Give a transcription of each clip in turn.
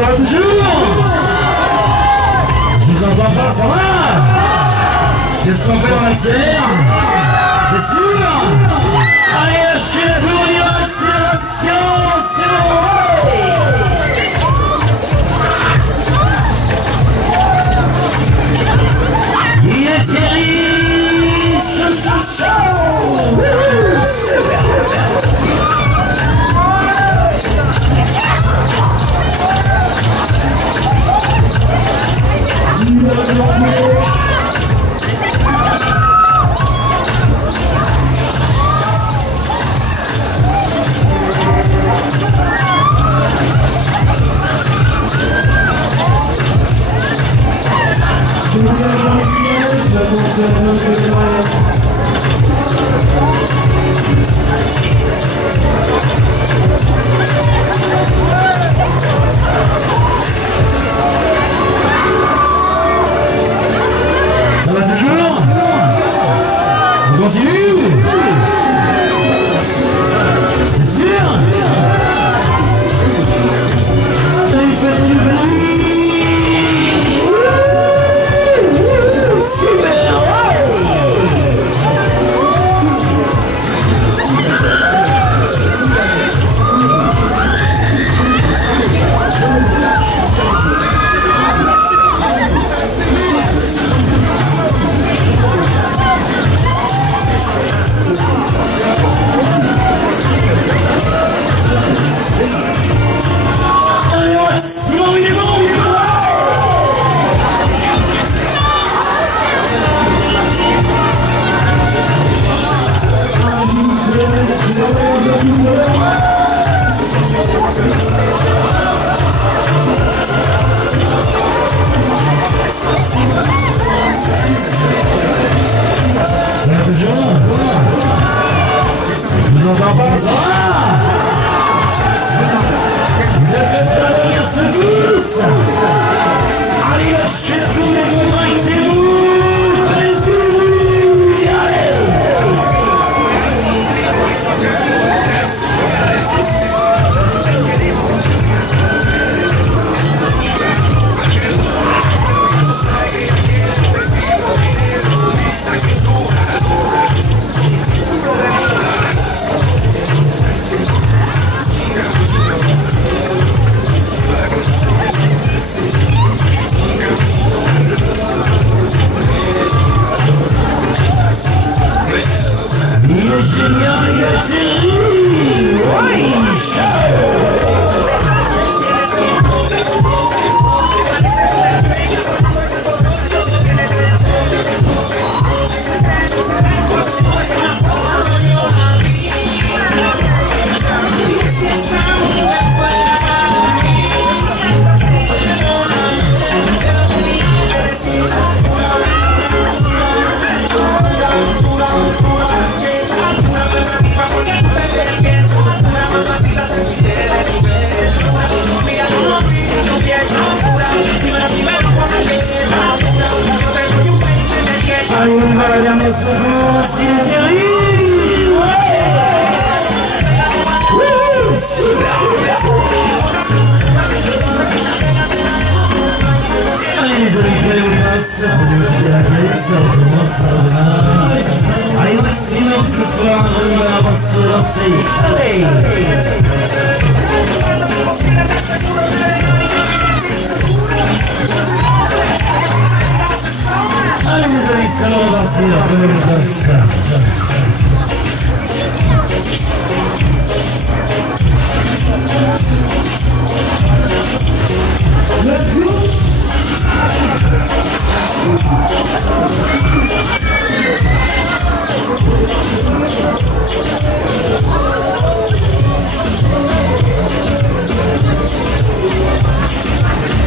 ça va toujours? Je vous entends pas, ça va? Qu'est-ce qu'on fait, on accélère? C'est sûr? Allez, lâchez la tour, on y va, accélération, c'est bon! Il est terrible, ce Ça va toujours? On continue? C'est sûr? Allez, faites du bruit! Super! Vous êtes prêts à devenir ce fils? Allez, lâchez tout, mais convaincez-vous! Allez-y! Allez! Il est génial, il est terrible! Oui! Allez, on va la dernière seconde, c'est terrible! Ouais! Super! Allez les amis, faites vos passes, vous la caisse, ça commence, ça va. Allez, on maximum ce soir, on va avancer, se lancer. Allez! Allez les amis, ça va avancer, prenez vos passes. Let's go!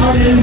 Allez,